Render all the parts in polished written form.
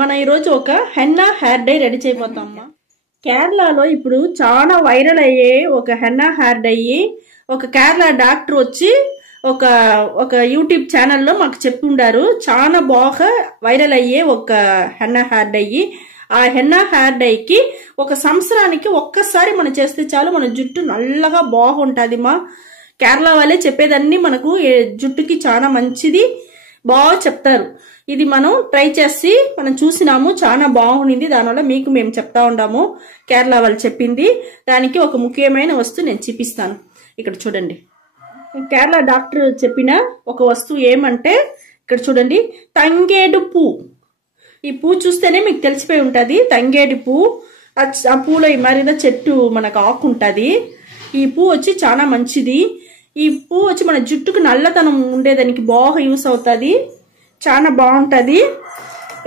మన ఈ రోజు ఒక హెన్నా హెయిర్ డై రెడీ చేయబోతామమ్మా. కేరళలో ఇప్పుడు చాలా వైరల్ అయ్యే ఒక హెన్నా హెయిర్ డై ఒక కేరళ డాక్టర్ వచ్చి ఒక యూట్యూబ్ ఛానల్లో మాకు చెప్పుండారు. చాలా బాగా వైరల్ అయ్యే ఒక హెన్నా హెయిర్ డై. ఆ హెన్నా హెయిర్ డైకి ఒక సంవత్సరానికి ఒక్కసారి మనం చేస్తే చాలు మన జుట్టు నల్లగా బాగుంటుంది. మా కేరళ వాళ్ళే చెప్పేదన్నీ మనకు జుట్టుకి చాలా మంచిది బాగా చెప్తారు. ఇది మనం ట్రై చేసి మనం చూసినాము, చాలా బాగుంది. దానివల్ల మీకు మేము చెప్తా ఉన్నాము కేరళ వాళ్ళు చెప్పింది. దానికి ఒక ముఖ్యమైన వస్తువు నేను చూపిస్తాను. ఇక్కడ చూడండి, కేరళ డాక్టర్ చెప్పిన ఒక వస్తువు ఏమంటే ఇక్కడ చూడండి, తంగేడు పువ్వు. ఈ పువ్వు చూస్తేనే మీకు తెలిసిపోయి ఉంటుంది. తంగేడు పువ్వు, ఆ పూలో మరిద చెట్టు మనకు ఆకు ఉంటుంది. ఈ పువ్వు వచ్చి చాలా మంచిది. ఈ పువ్వు వచ్చి మన జుట్టుకు నల్లతనం ఉండేదానికి బాగా యూస్ అవుతుంది, చాలా బాగుంటుంది.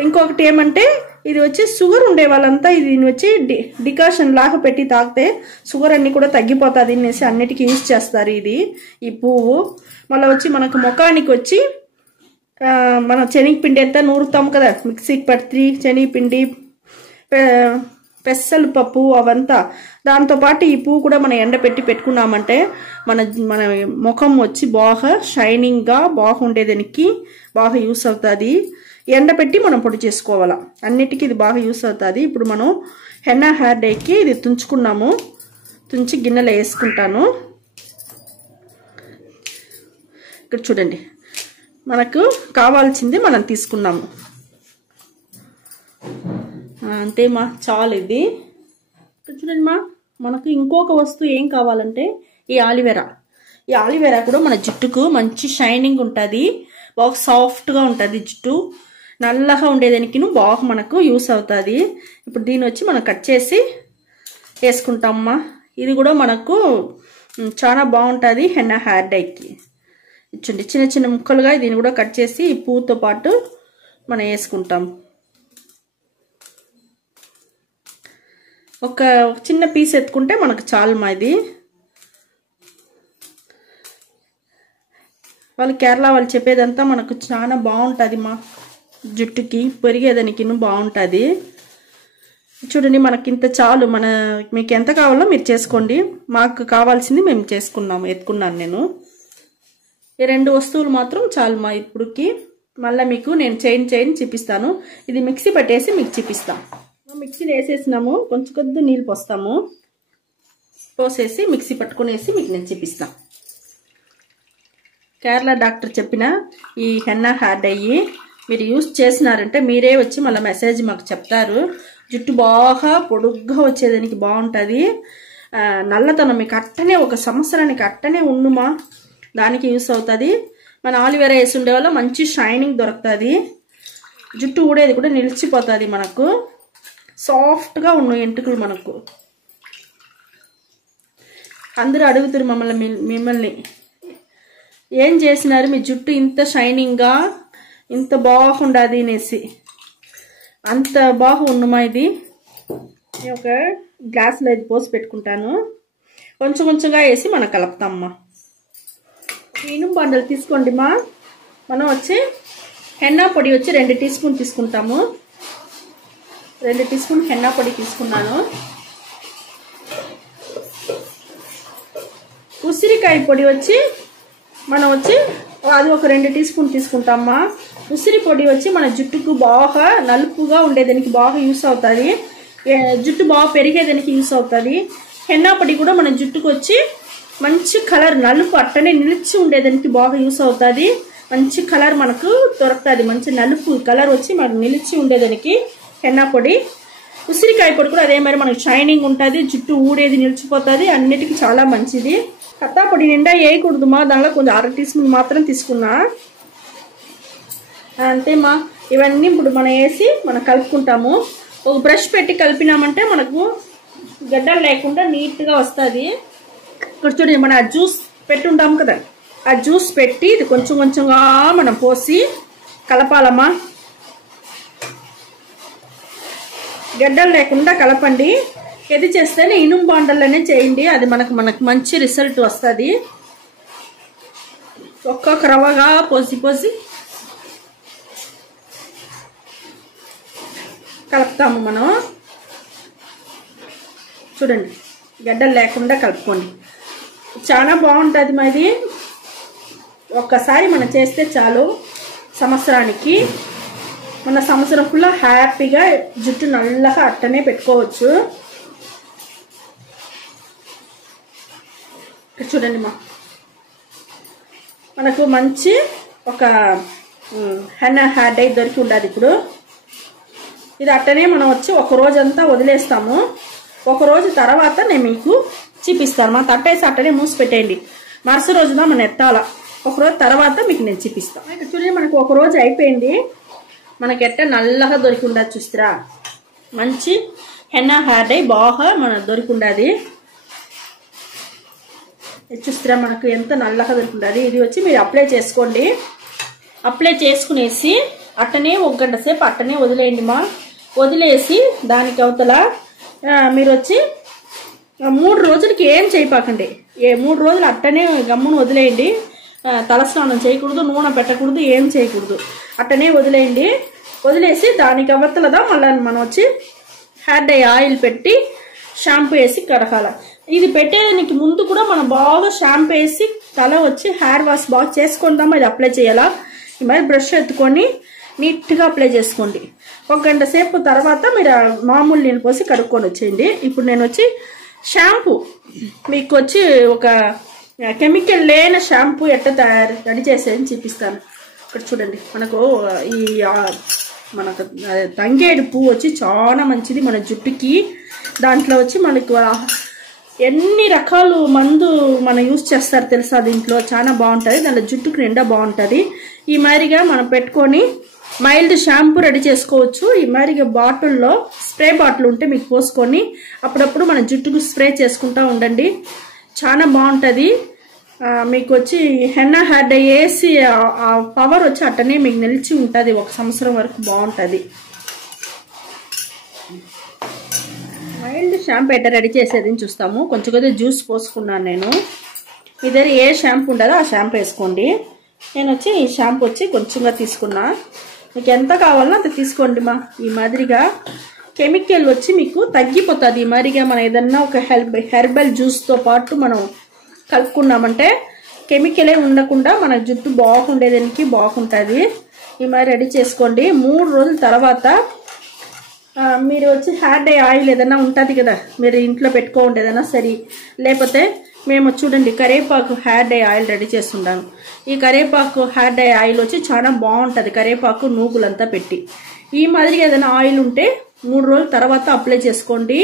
ఇంకొకటి ఏమంటే ఇది వచ్చి షుగర్ ఉండే వాళ్ళంతా దీన్ని వచ్చి డికాషన్ లాగా పెట్టి తాగితే షుగర్ అన్ని కూడా తగ్గిపోతుంది అనేసి అన్నిటికీ యూజ్ చేస్తారు ఈ పువ్వు. మళ్ళీ వచ్చి మనకు ముఖానికి వచ్చి మన శనగపిండి అంతా నూరుతాము కదా, మిక్సీకి పట్టి శనగపిండి పెసలు పప్పు అవంతా, దాంతోపాటు ఈ పువ్వు కూడా మనం ఎండపెట్టి పెట్టుకున్నామంటే మన ముఖం వచ్చి బాగా షైనింగ్గా బాగుండేదానికి బాగా యూస్ అవుతుంది. ఎండపెట్టి మనం పొడి చేసుకోవాలా, అన్నిటికీ ఇది బాగా యూస్ అవుతుంది. ఇప్పుడు మనం హెన్నా హెయిర్ డైకి ఇది తుంచుకున్నాము. తుంచి గిన్నెలో వేసుకుంటాను. ఇక్కడ చూడండి, మనకు కావాల్సింది మనం తీసుకున్నాము. అంతేమా, చాలు. ఇది చూడండి మా, మనకు ఇంకొక వస్తువు ఏం కావాలంటే ఈ ఆలివేరా. ఈ ఆలివేరా కూడా మన జుట్టుకు మంచి షైనింగ్ ఉంటుంది, బాగా సాఫ్ట్గా ఉంటుంది. జుట్టు నల్లగా ఉండేదానికి బాగా మనకు యూస్ అవుతుంది. ఇప్పుడు దీన్ని వచ్చి మనం కట్ చేసి వేసుకుంటామమ్మా. ఇది కూడా మనకు చాలా బాగుంటుంది హెన్నా హెయిర్ డైకి. చూడండి, చిన్న చిన్న ముక్కలుగా దీన్ని కూడా కట్ చేసి ఈ పువ్వుతో పాటు మనం వేసుకుంటాం. ఒక చిన్న పీస్ ఎత్తుకుంటే మనకు చాలు మా. ఇది వాళ్ళు కేరళ వాళ్ళు చెప్పేదంతా మనకు చాలా బాగుంటుంది మా, జుట్టుకి పెరిగేదానికి బాగుంటుంది. చూడండి, మనకి ఇంత చాలు. మీకు ఎంత కావాలో మీరు చేసుకోండి. మాకు కావాల్సింది మేము ఎత్తుకున్నాను నేను. ఈ రెండు వస్తువులు మాత్రం చాలు మా ఇప్పుడుకి. మళ్ళీ మీకు నేను చైన్ చూపిస్తాను. ఇది మిక్సీ పట్టేసి మీకు చూపిస్తాను. మిక్సీలో వేసేసినాము, కొంచెం కొద్ది నీళ్ళు పోసేసి మిక్సీ పట్టుకునేసి మీకు నేను చూపిస్తాను. కేరళ డాక్టర్ చెప్పిన ఈ హెన్నా హెయిర్ డై మీరు యూస్ చేసినారంటే మీరే వచ్చి మళ్ళీ మెసేజ్ మాకు చెప్తారు. జుట్టు బాగా పొడుగ్గా వచ్చేదానికి బాగుంటుంది. నల్లతనం మీకు అట్టనే ఒక సంవత్సరానికి అట్టనే ఉండుమా, దానికి యూస్ అవుతుంది. మన ఆలివేరా వేసి ఉండే వల్ల మంచి షైనింగ్ దొరుకుతుంది. జుట్టు ఊడేది కూడా నిలిచిపోతుంది. మనకు సాఫ్ట్గా ఉన్నాయి ఎంటుకలు. మనకు అందరూ అడుగుతారు మిమ్మల్ని ఏం చేసినారు మీ జుట్టు ఇంత షైనింగ్గా ఇంత బాగుండదు అనేసి. అంత బాగుండుమా. ఇది ఒక గ్లాసులో ఇది పోసి పెట్టుకుంటాను. కొంచెం కొంచెంగా వేసి మనం కలుపుతామమ్మా. ఇనుము బండలు తీసుకోండి మా. మనం వచ్చి హెన్నా పొడి వచ్చి 2 టీ స్పూన్ తీసుకుంటాము. 2 టీ స్పూన్ హెన్నా పొడి తీసుకున్నాను. ఉసిరికాయ పొడి వచ్చి మనం వచ్చి అది ఒక 2 టీ స్పూన్ తీసుకుంటామా. ఉసిరి పొడి వచ్చి మన జుట్టుకు బాగా నలుపుగా ఉండేదానికి బాగా యూస్ అవుతుంది. జుట్టు బాగా పెరిగేదానికి యూస్ అవుతుంది. హెన్నా పొడి కూడా మన జుట్టుకు వచ్చి మంచి కలర్, నలుపు అట్టనే నిలిచి ఉండేదానికి బాగా యూస్ అవుతుంది. మంచి కలర్ మనకు దొరుకుతుంది. మంచి నలుపు కలర్ వచ్చి మనకు నిలిచి ఉండేదానికి హెన్నా పొడి. ఉసిరికాయ పొడి కూడా అదే మరి మనకు షైనింగ్ ఉంటుంది, జుట్టు ఊడేది నిలిచిపోతుంది, అన్నిటికీ చాలా మంచిది. కత్తా పొడి నిండా వేయకూడదు మా, దానిలో కొంచెం 1/2 టీ స్పూన్ మాత్రం తీసుకున్నా. అంతే మా. ఇవన్నీ ఇప్పుడు మనం వేసి మనం కలుపుకుంటాము. ఒక బ్రష్ పెట్టి కలిపినామంటే మనకు గడ్డలు లేకుండా నీట్గా వస్తుంది. ఇక్కడ చూడండి, మనం ఆ జ్యూస్ పెట్టి ఉంటాము కదా, ఆ జ్యూస్ పెట్టి ఇది కొంచెం కొంచెంగా మనం పోసి కలపాలమ్మా. గడ్డలు లేకుండా కలపండి. ఇది చేస్తేనే ఇనుము బాండల్లోనే చేయండి, అది మనకు మంచి రిజల్ట్ వస్తుంది. ఒక్కొక్క రవ్వగా పోసి కలుపుతాము మనం. చూడండి, గడ్డలు లేకుండా కలుపుకోండి. చాలా బాగుంటుంది మాది. ఒక్కసారి మనం చేస్తే చాలు, సంవత్సరానికి మన సంవత్సరం ఫుల్లా హ్యాపీగా జుట్టు నల్లగా అట్టనే పెట్టుకోవచ్చు. చూడండి మనకు మంచి ఒక హెన్నా హెయిర్ డై దొరికి ఉండదు. ఇప్పుడు ఇది అట్టనే మనం వచ్చి ఒక రోజంతా వదిలేస్తాము. ఒక రోజు తర్వాత నేను మీకు చూపిస్తాను. మా తట్టేసి అట్టనే మూసి పెట్టేయండి. మరుసటి రోజున మనం ఎత్తాల. ఒక రోజు తర్వాత మీకు నేను చూపిస్తాను. ఇక్కడ చూడండి, మనకు ఒక రోజు అయిపోయింది. మనకి ఎట్ట నల్లగా దొరికి ఉండదు చూస్తారా. మంచి హెన్నా హెయిర్ డై బాగా మనకు దొరికి ఉండదు. చూస్తారా మనకు ఎంత నల్లగా దొరికి ఉండదు. ఇది వచ్చి మీరు అప్లై చేసుకోండి. అప్లై చేసుకునేసి అట్టనే 1 గంట సేపు అట్టనే వదిలేయండి వదిలేసి దానికి అవతల మీరు వచ్చి 3 రోజులకి ఏం చేయపాకండి. 3 రోజులు అట్టనే గమ్మును వదిలేయండి. తలస్నానం చేయకూడదు, నూనె పెట్టకూడదు, ఏం చేయకూడదు. అట్టనే వదిలేయండి. వదిలేసి దానికి అవతలదా మళ్ళీ మనం వచ్చి హెయిర్ డై ఆయిల్ పెట్టి షాంపూ వేసి కడగాల. ఇది పెట్టేదానికి ముందు కూడా మనం బాగా షాంపూ వేసి తల వచ్చి హెయిర్ వాష్ బాగా చేసుకుందాం. ఇది అప్లై చేయాలా. ఈ మరి బ్రష్ ఎత్తుకొని నీట్గా అప్లై చేసుకోండి. 1 గంట సేపు తర్వాత మీరు మామూలు నీళ్ళు పోసి కడుక్కొని వచ్చేయండి. ఇప్పుడు నేను వచ్చి షాంపూ మీకు వచ్చి ఒక కెమికల్ లేని షాంపూ ఎట్లా రెడీ చేసేదని చూపిస్తాను. ఇక్కడ చూడండి, మనకు ఈ మనకు తంగేడు పువ్వు వచ్చి చాలా మంచిది మన జుట్టుకి. దాంట్లో వచ్చి మనకు ఎన్ని రకాలు మందు మనం యూజ్ చేస్తారు తెలుసా. దీంట్లో చాలా బాగుంటుంది. దాంట్లో జుట్టుకు నిండా బాగుంటుంది. ఈ మాదిరిగా మనం పెట్టుకొని మైల్డ్ షాంపూ రెడీ చేసుకోవచ్చు. ఈ మాదిరిగా బాటిల్లో స్ప్రే బాటిల్ ఉంటే మీకు పోసుకొని అప్పుడప్పుడు మన జుట్టుకు స్ప్రే చేసుకుంటూ ఉండండి. చాలా బాగుంటుంది. మీకు వచ్చి హెన్నా హెయిర్ డై వేసి ఆ పవర్ వచ్చి అట్టనే మీకు నిలిచి ఉంటుంది. 1 సంవత్సరం వరకు బాగుంటుంది. మైల్డ్ షాంపూ ఎట్లా రెడీ చేసేది చూస్తాము. కొంచెం కొద్దిగా జ్యూస్ పోసుకున్నాను నేను. మీ దగ్గర ఏ షాంపూ ఉండదో ఆ షాంపూ వేసుకోండి. నేను వచ్చి ఈ షాంపూ వచ్చి కొంచెంగా తీసుకున్నా. మీకు ఎంత కావాలన్నా అంత తీసుకోండి. ఈ మాదిరిగా కెమికల్ వచ్చి మీకు తగ్గిపోతుంది. ఈ మాదిరిగా మనం ఏదన్నా ఒక హెర్బల్ జ్యూస్తో పాటు మనం కలుపుకున్నామంటే కెమికలే ఉండకుండా మన జుట్టు బాగుండేదానికి బాగుంటుంది. ఈ మాదిరి రెడీ చేసుకోండి. 3 రోజుల తర్వాత మీరు వచ్చి హెయిర్ డై ఆయిల్ ఏదైనా ఉంటుంది కదా, మీరు ఇంట్లో పెట్టుకోండి ఏదైనా సరే. లేకపోతే మేము చూడండి కరివేపాకు హెయిర్ డై ఆయిల్ రెడీ చేస్తున్నాను. ఈ కరివేపాకు హెయిర్ డై ఆయిల్ వచ్చి చాలా బాగుంటుంది. కరివేపాకు నూగులంతా పెట్టి ఈ మాదిరిగా ఏదైనా ఆయిల్ ఉంటే 3 రోజుల తర్వాత అప్లై చేసుకోండి.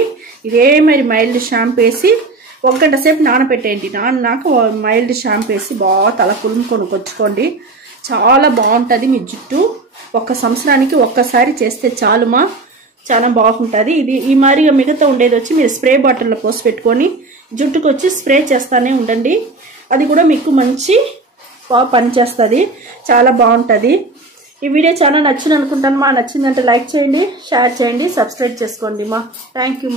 ఇదే మరి మైల్డ్ షాంపూ వేసి 1 గంట సేపు నానబెట్టేయండి. నాన్నాక మైల్డ్ షాంపూ వేసి బాగా తల పులుముకొని కొచ్చుకోండి. చాలా బాగుంటుంది మీ జుట్టు. 1 సంవత్సరానికి ఒక్కసారి చేస్తే చాలుమా, చాలా బాగుంటుంది. ఇది ఈ మాదిరిగా మిగతా ఉండేది వచ్చి మీరు స్ప్రే బాటిల్లో పోసి పెట్టుకొని జుట్టుకు వచ్చి స్ప్రే చేస్తూనే ఉండండి. అది కూడా మీకు మంచి బాగా పనిచేస్తుంది. చాలా బాగుంటుంది. ఈ వీడియో చాలా నచ్చింది అనుకుంటాను. నచ్చిందంటే లైక్ చేయండి, షేర్ చేయండి, సబ్స్క్రైబ్ చేసుకోండి. Thank you.